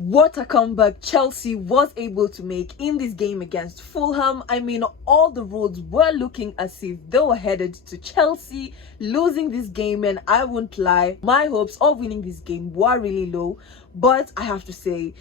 What a comeback Chelsea was able to make in this game against Fulham. I mean, all the roads were looking as if they were headed to Chelsea losing this game, and I won't lie, my hopes of winning this game were really low. But I have to say,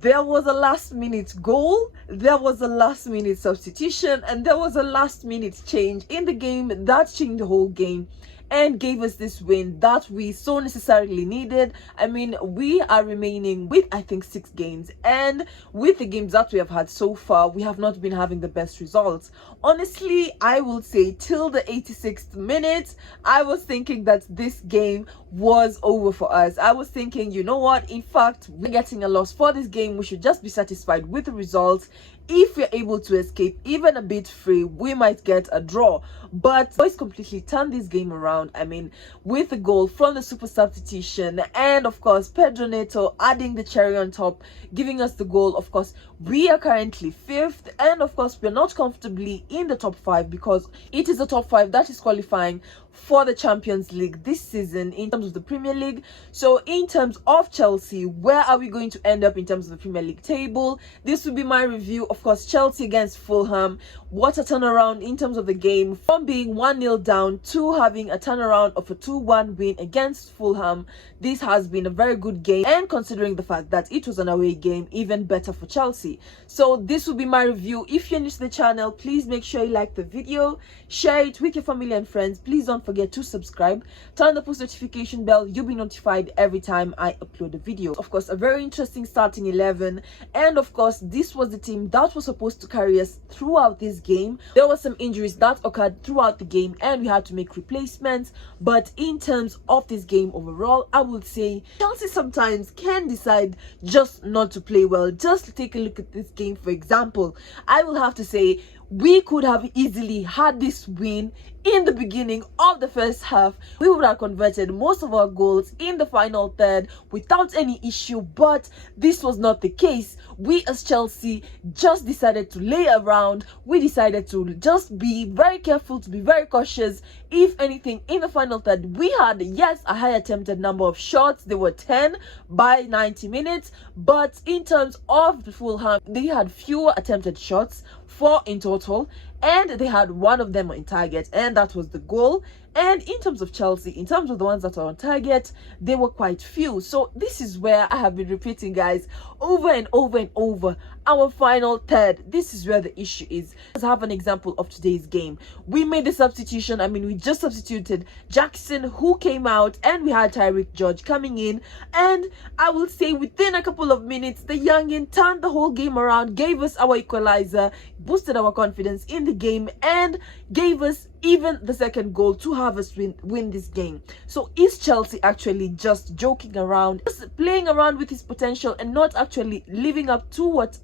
there was a last minute goal, there was a last minute substitution, and there was a last minute change in the game that changed the whole game and gave us this win that we so necessarily needed. I mean, we are remaining with, I think, 6 games, and with the games that we have had so far, we have not been having the best results. Honestly, I will say till the 86th minute, I was thinking that this game was over for us. I was thinking, you know what, in fact, we're getting a loss for this game. We should just be satisfied with the results. If we're able to escape even a bit free, we might get a draw. But boys completely turned this game around. I mean, with a goal from the super substitution, and of course Pedro Neto adding the cherry on top, giving us the goal. Of course, we are currently 5th, and of course we're not comfortably in the top 5 because it is the top 5 that is qualifying for the Champions League this season in terms of the Premier League. So in terms of Chelsea, where are we going to end up in terms of the Premier League table? This will be my review. Of course, Chelsea against Fulham, what a turnaround in terms of the game, from being 1-0 down to having a turnaround of a 2-1 win against Fulham. This has been a very good game, and considering the fact that it was an away game, even better for Chelsea. So this will be my review. If you're new to the channel, please make sure you like the video, share it with your family and friends. Please don't forget to subscribe, turn the post notification bell. You'll be notified every time I upload a video. Of course, a very interesting starting 11, and of course this was the team that was supposed to carry us throughout this game. There were some injuries that occurred throughout the game, and we had to make replacements. But in terms of this game overall, I would say Chelsea sometimes can decide just not to play well. Just take a look at this game, for example. I will have to say we could have easily had this win in the beginning of the first half. We would have converted most of our goals in the final third without any issue, but this was not the case. We as Chelsea just decided to lay around. We decided to just be very careful, to be very cautious. If anything, in the final third, we had, yes, a high attempted number of shots. They were 10 by 90 minutes, but in terms of the Fulham, they had fewer attempted shots, 4 in total, and they had 1 of them on target, and that was the goal. And in terms of Chelsea, in terms of the ones that are on target, they were quite few. So this is where I have been repeating, guys, over and over and over, our final third, this is where the issue is. Let's have an example of today's game. We made the substitution. I mean, we just substituted Jackson, who came out, and we had Tyreek George coming in, and I will say within a couple of minutes, the youngin turned the whole game around, gave us our equalizer, boosted our confidence in the game, and gave us even the second goal to have us win this game. So is Chelsea actually just joking around, just playing around with his potential, and not actually living up to what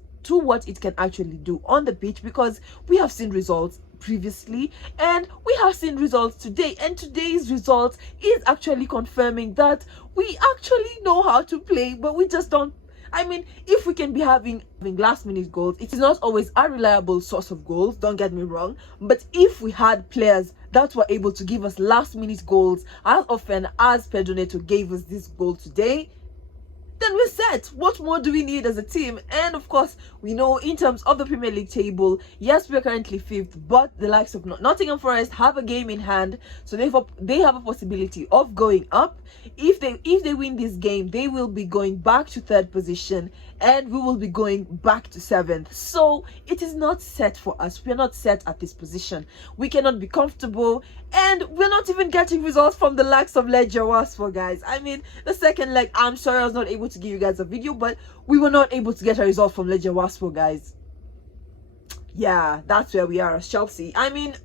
it can actually do on the pitch? Because we have seen results previously, and we have seen results today, and today's result is actually confirming that we actually know how to play, but we just don't. I mean, if we can be having last minute goals, it is not always a reliable source of goals, don't get me wrong, but if we had players that were able to give us last minute goals as often as Pedro Neto gave us this goal today, then we're set. What more do we need as a team? And of course, we know in terms of the Premier League table, yes, we're currently 5th, but the likes of Nottingham Forest have a game in hand, so they have a possibility of going up. If they win this game, they will be going back to 3rd position, and we will be going back to 7th. So it is not set for us. We're not set at this position. We cannot be comfortable, and we're not even getting results from the likes of Legia Warsaw, guys. I mean, the second leg, I'm sorry I was not able to give you guys a video, but we were not able to get a result from Legia Warsaw, guys. Yeah, that's where we are as Chelsea. I mean,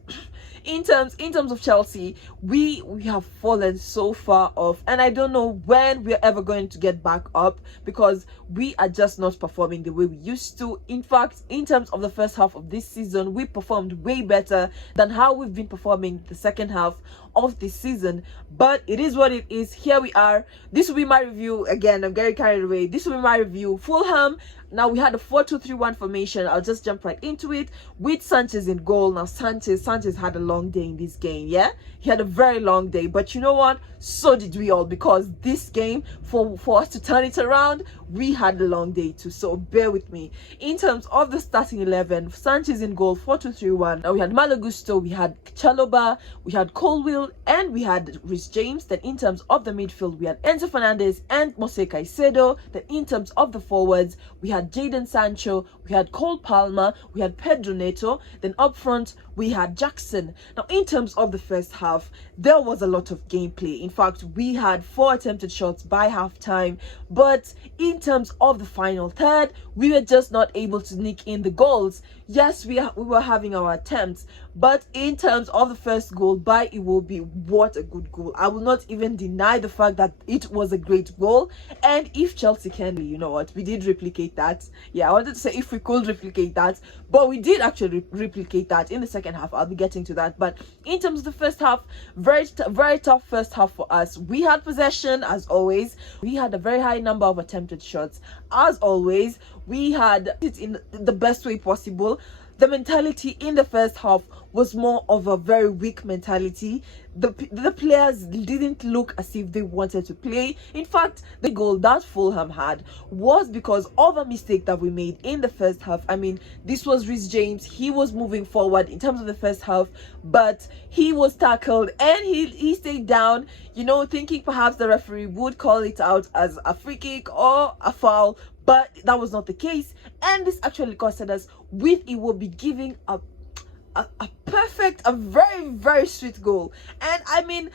in terms of Chelsea, we have fallen so far off, and I don't know when we're ever going to get back up, because we are just not performing the way we used to. In fact, in terms of the first half of this season, we performed way better than how we've been performing the second half of this season. But it is what it is. Here we are. This will be my review. Again, I'm getting carried away. This will be my review. Fulham, Now we had a 4-2-3-1 formation. I'll just jump right into it with Sanchez in goal. Now Sanchez had a long day in this game. Yeah, he had a very long day, but you know what, so did we all, because this game, for us to turn it around, we had a long day too. So bear with me. In terms of the starting 11, Sanchez in goal, 4-2-3-1. Now we had Malo Gusto, we had Chaloba, we had Colwill, and we had Reece James. Then in terms of the midfield, we had Enzo Fernandez and Mose Caicedo. Then in terms of the forwards, we had Jadon Sancho, we had Cole Palmer, we had Pedro Neto. Then up front, we had Jackson. Now in terms of the first half, there was a lot of gameplay. In fact, we had 4 attempted shots by halftime, but in terms of the final third, we were just not able to nick in the goals. Yes, we were having our attempts, but in terms of the first goal by Iwobi, what a good goal. I will not even deny the fact that it was a great goal. And if Chelsea can, you know what, we did replicate that. Yeah, I wanted to say if we could replicate that, but we did actually replicate that in the second half. I'll be getting to that. But in terms of the first half, very tough first half for us. We had possession as always. We had a very high number of attempted shots as always. We had it in the best way possible. The mentality in the first half was more of a very weak mentality. The players didn't look as if they wanted to play. In fact, the goal that Fulham had was because of a mistake that we made in the first half. I mean, this was Reece James. He was moving forward in terms of the first half, but he was tackled and he stayed down, you know, thinking perhaps the referee would call it out as a free kick or a foul, but that was not the case. And this actually costed us, with Iwobi giving a perfect, a very sweet goal. And I mean,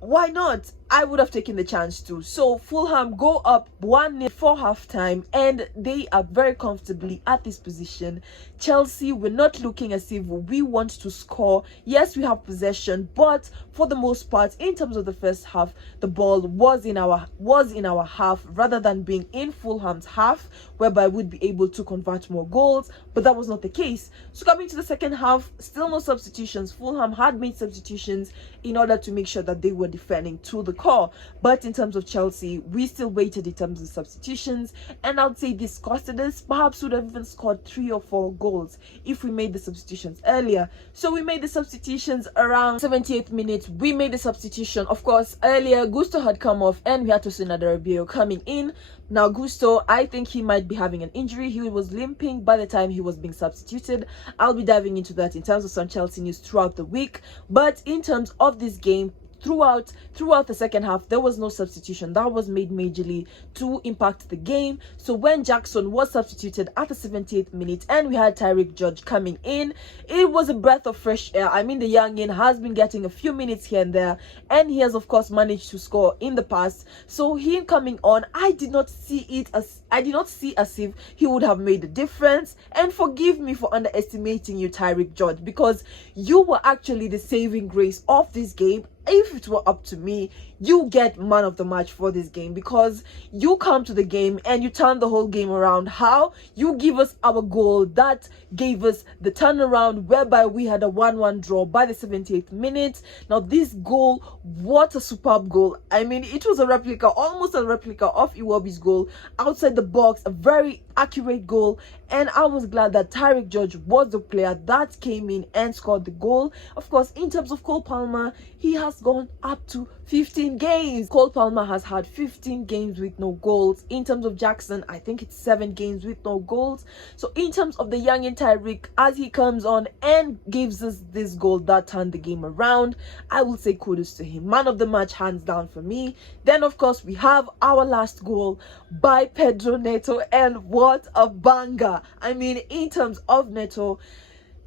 why not? I would have taken the chance too. So Fulham go up 1-0 for halftime, and they are very comfortably at this position. Chelsea, we're not looking as if we want to score. Yes, we have possession, but for the most part, in terms of the first half, the ball was in our half rather than being in Fulham's half, whereby we'd be able to convert more goals. But that was not the case. So coming to the second half, still no substitutions. Fulham had made substitutions in order to make sure that they were defending to the core. But in terms of Chelsea, we still waited in terms of substitutions, and I'd say this costed us. Perhaps would have even scored 3 or 4 goals if we made the substitutions earlier. So we made the substitutions around 78th minute. We made the substitution, of course, earlier. Gusto had come off and we had Tosin Adarabioyo coming in. Now Gusto, I think he might be having an injury. He was limping by the time he was being substituted. I'll be diving into that in terms of some Chelsea news throughout the week. But in terms of this game, throughout the second half, there was no substitution that was made majorly to impact the game. So when Jackson was substituted at the 78th minute and we had Tyreek George coming in, it was a breath of fresh air. I mean, the youngin has been getting a few minutes here and there, and he has of course managed to score in the past. So him coming on, I did not see as if he would have made a difference. And forgive me for underestimating you, Tyreek George, because you were actually the saving grace of this game. If it were up to me, you get man of the match for this game, because you come to the game and you turn the whole game around. How? You give us our goal that gave us the turnaround, whereby we had a 1-1 draw by the 78th minute. Now this goal, what a superb goal. I mean, it was a replica, almost a replica of Iwobi's goal outside the box, a very accurate goal. And I was glad that Tyreek George was the player that came in and scored the goal. Of course, in terms of Cole Palmer, he has gone up to 15 games. Cole Palmer has had 15 games with no goals. In terms of Jackson, I think it's 7 games with no goals. So in terms of the young Tyreek, as he comes on and gives us this goal that turned the game around, I will say kudos to him. Man of the match, hands down for me. Then of course we have our last goal by Pedro Neto, and what a banger. I mean, in terms of Neto,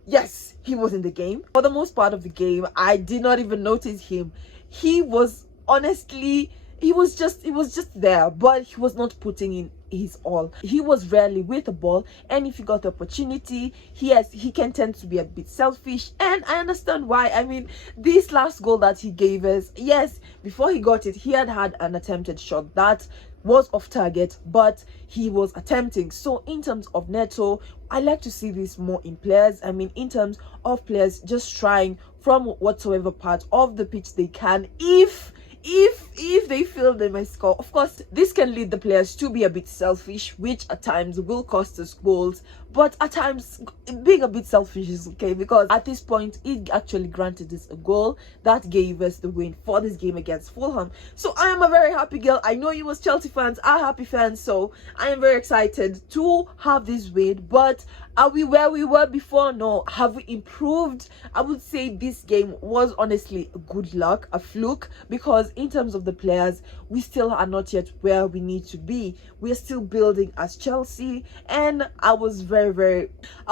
yes, he was in the game. For the most part of the game, I did not even notice him. He was honestly, he was just there, but he was not putting in his all. He was rarely with the ball, and if he got the opportunity, he can tend to be a bit selfish, and I understand why. I mean, this last goal that he gave us, yes, before he got it, he had an attempted shot that was off target, but he was attempting. So in terms of Neto, I like to see this more in players. I mean, in terms of players just trying from whatsoever part of the pitch they can, if if they feel they might score, of course this can lead the players to be a bit selfish, which at times will cost us goals. But at times being a bit selfish is okay, because at this point it actually granted us a goal that gave us the win for this game against Fulham. So I am a very happy girl. I know you as Chelsea fans are happy fans, so I am very excited to have this win. But are we where we were before? No. Have we improved? I would say this game was honestly good luck, a fluke, because in terms of the players, we still are not yet where we need to be. We're still building as Chelsea, and I was I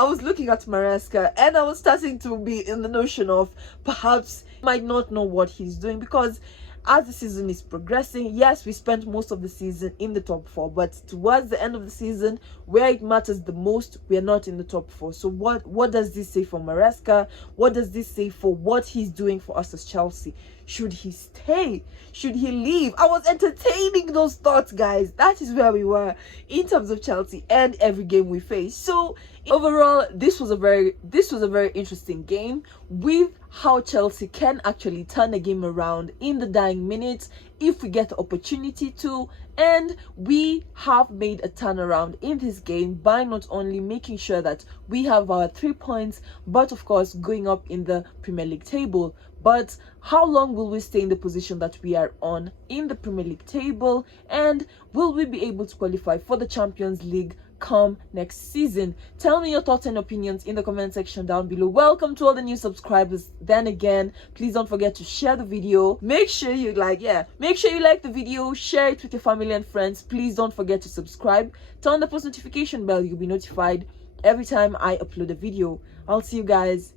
was looking at Maresca, and I was starting to be in the notion of perhaps he might not know what he's doing, because as the season is progressing, yes, we spent most of the season in the top 4, but towards the end of the season, where it matters the most, we are not in the top 4. So what does this say for Maresca? What does this say for what he's doing for us as Chelsea? Should he stay? Should he leave? I was entertaining those thoughts, guys. That is where we were in terms of Chelsea and every game we face. So overall, this was a very interesting game, with how Chelsea can actually turn a game around in the dying minutes if we get the opportunity to. And we have made a turnaround in this game by not only making sure that we have our 3 points, but of course going up in the Premier League table. But how long will we stay in the position that we are on in the Premier League table, and will we be able to qualify for the Champions League come next season? Tell me your thoughts and opinions in the comment section down below. Welcome to all the new subscribers. Then again, please don't forget to share the video. Make sure you like the video, share it with your family and friends. Please don't forget to subscribe, turn on the post notification bell. You'll be notified every time I upload a video. I'll see you guys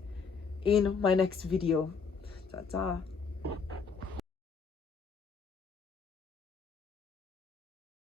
in my next video. Ta-ta.